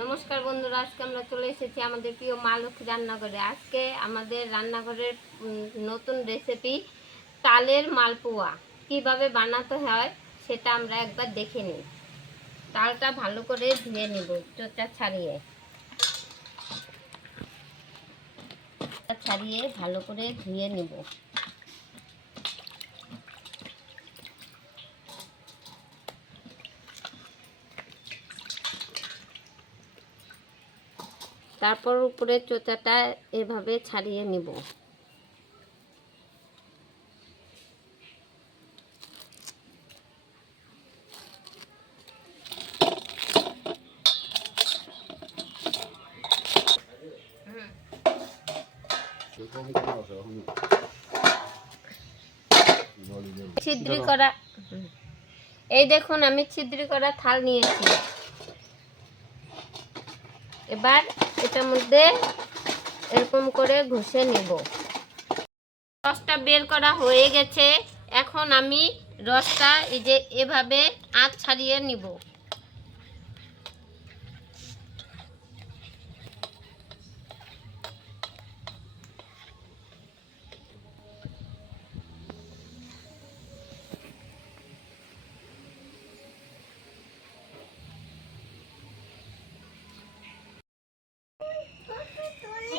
নমস্কার বন্ধুরা, আজকে আমরা চলে এসেছি আমাদের প্রিয় মা লক্ষ্মী রান্নাঘরে। আজকে আমাদের রান্নাঘরের নতুন রেসিপি তালের মালপোয়া কিভাবে বানাতে হয় সেটা আমরা একবার দেখে নিই। তালটা ভালো করে ধুয়ে নেব, চোচা ছাড়িয়ে ভালো করে ধুয়ে নেব। তারপর উপরে চোচাটা এভাবে ছাড়িয়ে নিব। ছিদ্রি করা, এই দেখুন আমি ছিদ্রি করা থাল নিয়েছি। এবার এটার মধ্যে এরকম করে ঘষে নেব। রসটা বের করা হয়ে গেছে। এখন আমি রসটা এই যে এভাবে আঁচ ছাড়িয়ে নিব।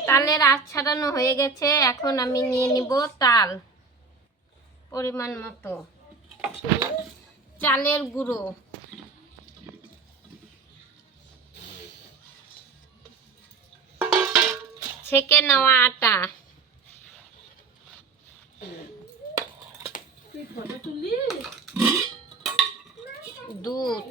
তালের আঁচ ছাড়ানো হয়ে গেছে। এখন আমি নিয়ে নিব তাল, পরিমাণ মতো চালের গুঁড়ো, ছেঁকে নেওয়া আটা, দুধ,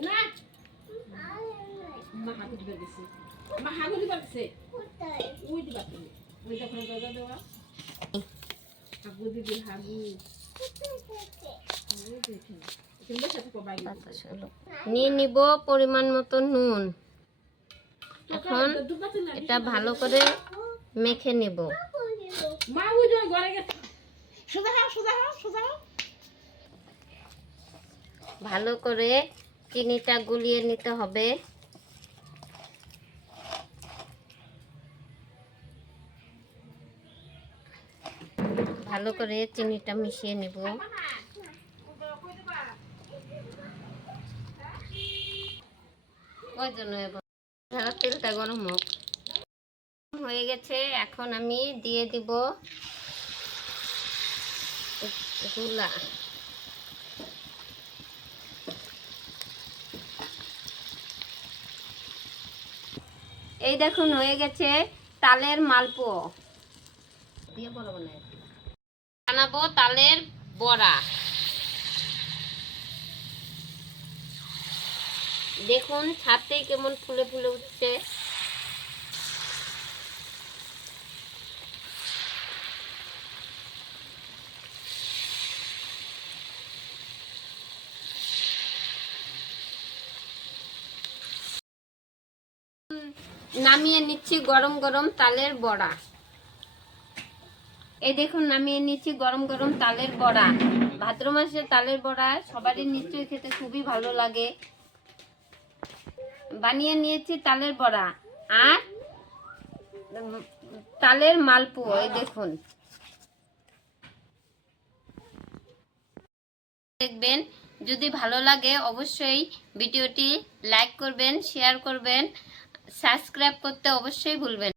নিয়ে নিব পরিমাণ মতো নুন। এখন এটা ভালো করে মেখে নেব। ভালো করে চিনিটা গুলিয়ে নিতে হবে। ভালো করে চিনিটা মিশিয়ে নেব। ওই জন্য তেলটা গরম হোক। হয়ে গেছে। এখন আমি দিয়ে দিব গুলা। এই দেখুন হয়ে গেছে তালের মালপোয়া। দিয়ে বানাবো তালের বড়া। দেখুন ছাদতেই কেমন ফুলে ফুলে উঠছে। নামিয়ে নিচ্ছি গরম গরম তালের বড়া। এই দেখুন নামিয়ে নিচ্ছি গরম গরম তালের বড়া। ভাদ্র মাসে তালের বড়া সবারই নিশ্চয়ই খেতে খুবই ভালো লাগে। বানিয়ে নিয়েছি তালের বড়া আর তালের মালপোয়া। এই দেখুন, দেখবেন যদি ভালো লাগে অবশ্যই ভিডিওটি লাইক করবেন, শেয়ার করবেন, সাবস্ক্রাইব করতে অবশ্যই ভুলবেন।